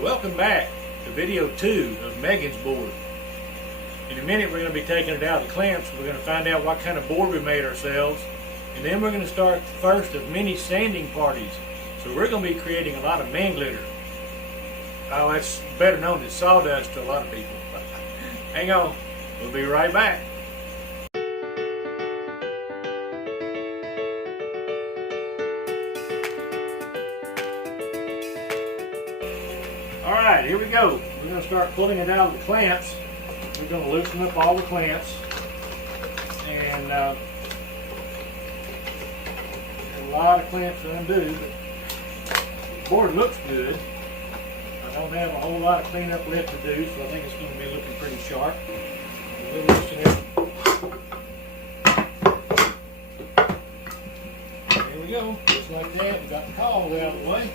Well, welcome back to video 2 of Meagan's board. In a minute we're going to be taking it out of the clamps. We're going to find out what kind of board we made ourselves, and then we're going to start the first of many sanding parties. So we're going to be creating a lot of man glitter. Oh, that's better known as sawdust to a lot of people. Hang on, we'll be right back. Alright, here we go. We're going to start pulling it out of the clamps. We're going to loosen up all the clamps. And a lot of clamps to undo. The board looks good. I don't have a whole lot of cleanup left to do, so I think it's going to be looking pretty sharp. We'll loosen it. There we go. Just like that. We got the caul out of the way.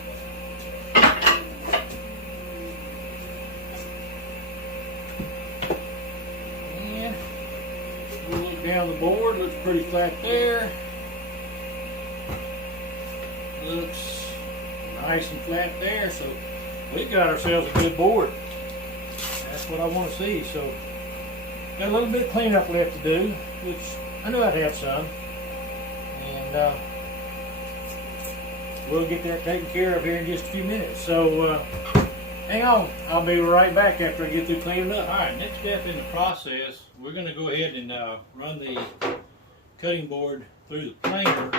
Down the board, looks pretty flat there. Looks nice and flat there, so we've got ourselves a good board. That's what I want to see. So got a little bit of cleanup left to do, which I knew I'd have some, and we'll get that taken care of here in just a few minutes. So hang on, I'll be right back after I get through cleaning up. Alright, next step in the process, we're going to go ahead and run the cutting board through the planer,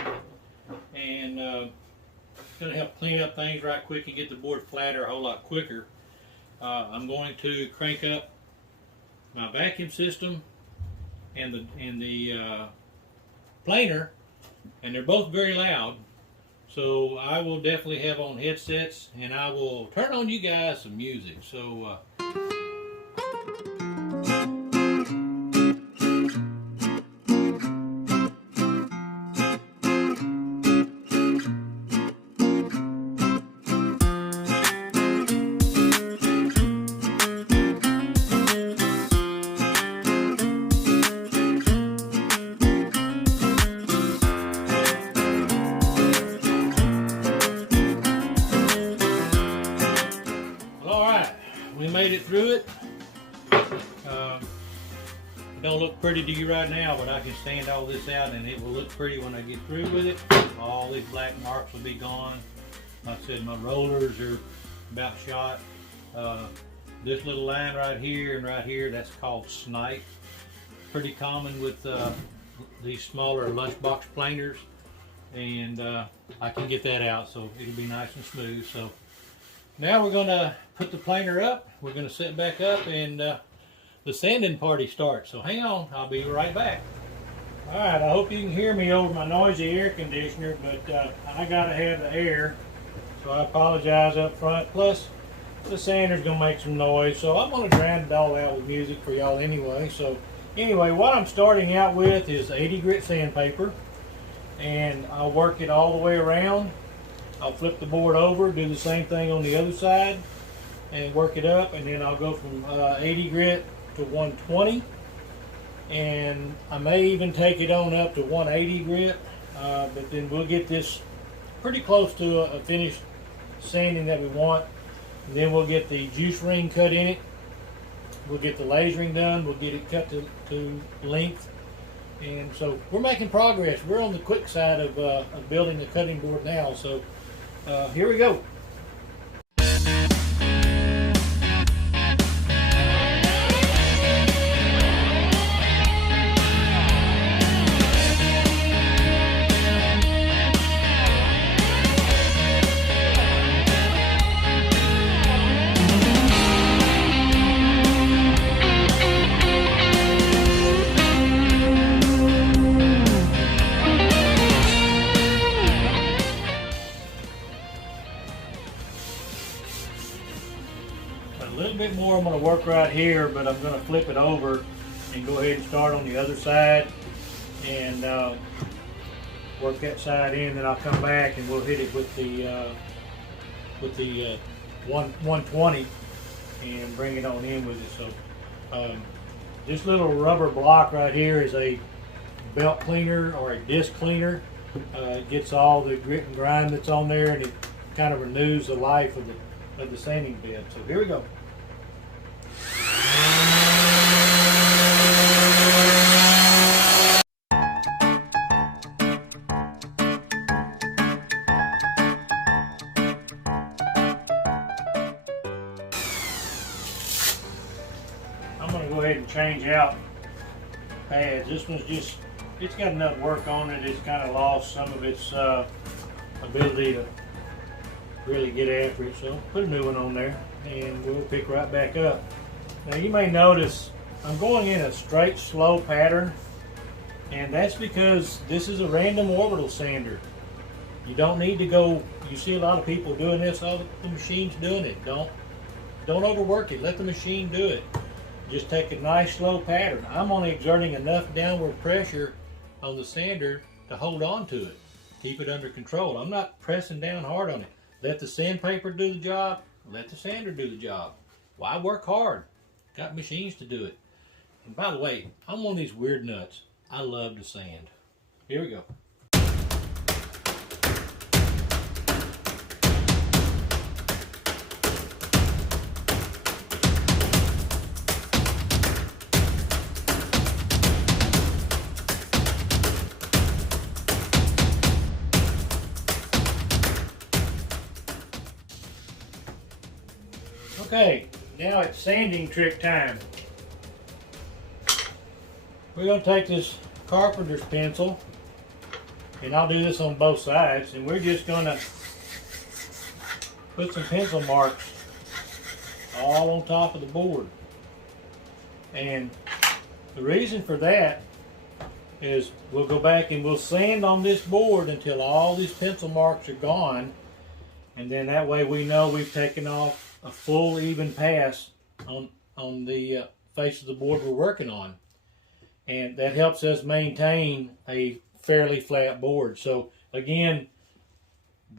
and it's going to help clean up things right quick and get the board flatter a whole lot quicker. I'm going to crank up my vacuum system and the planer, and they're both very loud. So I will definitely have on headsets, and I will turn on you guys some music. So we made it through it. It don't look pretty to you right now, but I can sand all this out and it will look pretty when I get through with it. All these black marks will be gone. Like I said, my rollers are about shot. This little line right here and right here, that's called snipe. Pretty common with these smaller lunchbox planers, and I can get that out so it'll be nice and smooth. So now we're going to put the planer up. We're going to set back up, and the sanding party starts. So hang on, I'll be right back. Alright, I hope you can hear me over my noisy air conditioner, but I got to have the air, so I apologize up front. Plus, the sander's going to make some noise, so I'm going to drown it all out with music for y'all anyway. So anyway, what I'm starting out with is 80 grit sandpaper, and I'll work it all the way around. I'll flip the board over, do the same thing on the other side, and work it up, and then I'll go from 80 grit to 120, and I may even take it on up to 180 grit, but then we'll get this pretty close to a finished sanding that we want, and then we'll get the juice ring cut in it, we'll get the lasering done, we'll get it cut to length. And so we're making progress. We're on the quick side of building the cutting board now, so here we go. A little bit more I'm going to work right here, but I'm going to flip it over and go ahead and start on the other side and work that side in. Then I'll come back and we'll hit it with the 120 and bring it on in with it. So this little rubber block right here is a belt cleaner or a disc cleaner. It gets all the grit and grime that's on there, and it kind of renews the life of of the sanding bed. So here we go. I'm going to go ahead and change out pads. This one's just, it's got enough work on it. It's kind of lost some of its ability to really get after it. So put a new one on there and we'll pick right back up. Now you may notice I'm going in a straight slow pattern, and that's because this is a random orbital sander. You don't need to go, you see a lot of people doing this, all the machine's doing it. Don't overwork it, let the machine do it. Just take a nice slow pattern. I'm only exerting enough downward pressure on the sander to hold on to it, keep it under control. I'm not pressing down hard on it. Let the sandpaper do the job, let the sander do the job. Why work hard? Got machines to do it. And by the way, I'm one of these weird nuts. I love to sand. Here we go. Okay, now it's sanding trick time. We're going to take this carpenter's pencil, and I'll do this on both sides, and we're just going to put some pencil marks all on top of the board. And the reason for that is we'll go back and we'll sand on this board until all these pencil marks are gone, and then that way we know we've taken off a full even pass on the face of the board we're working on, and that helps us maintain a fairly flat board. So again,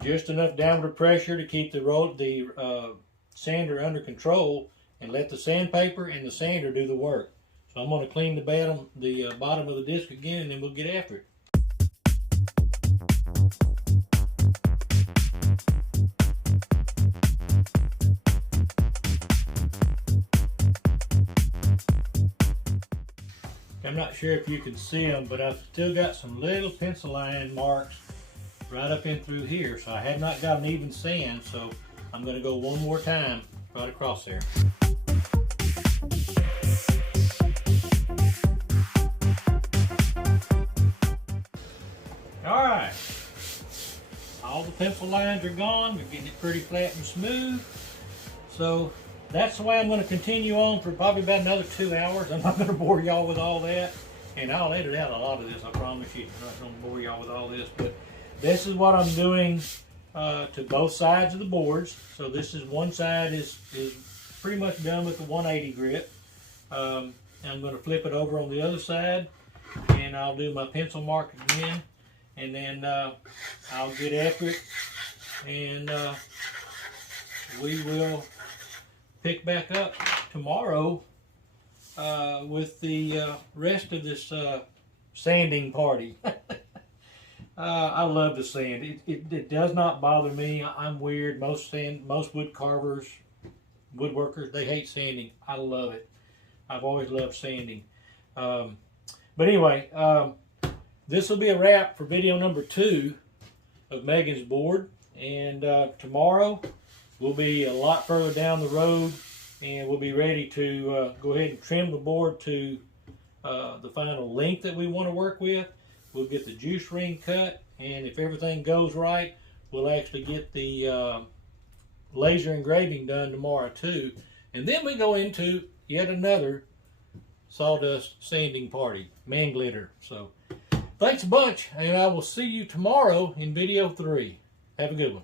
just enough downward pressure to keep the sander under control, and let the sandpaper and the sander do the work. So I'm going to clean the bottom of the disc again, and then we'll get after it. I'm not sure if you can see them, but I've still got some little pencil line marks right up in through here. So I have not got an even sand, so I'm going to go one more time right across there. Alright, all the pencil lines are gone. We're getting it pretty flat and smooth. So that's the way I'm going to continue on for probably about another 2 hours. I'm not going to bore y'all with all that, and I'll edit out a lot of this, I promise you. I'm not going to bore y'all with all this, but this is what I'm doing to both sides of the boards. So this is one side is pretty much done with the 180 grit. I'm going to flip it over on the other side, and I'll do my pencil mark again, and then I'll get after it, and we will pick back up tomorrow with the rest of this sanding party. I love to sand. It does not bother me. I'm weird. Most wood carvers, woodworkers, they hate sanding. I love it. I've always loved sanding. But anyway, this will be a wrap for video number 2 of Meagan's board, and tomorrow we'll be a lot further down the road, and we'll be ready to go ahead and trim the board to the final length that we want to work with. We'll get the juice ring cut, and if everything goes right, we'll actually get the laser engraving done tomorrow too. And then we go into yet another sawdust sanding party, man glitter. So thanks a bunch, and I will see you tomorrow in video 3. Have a good one.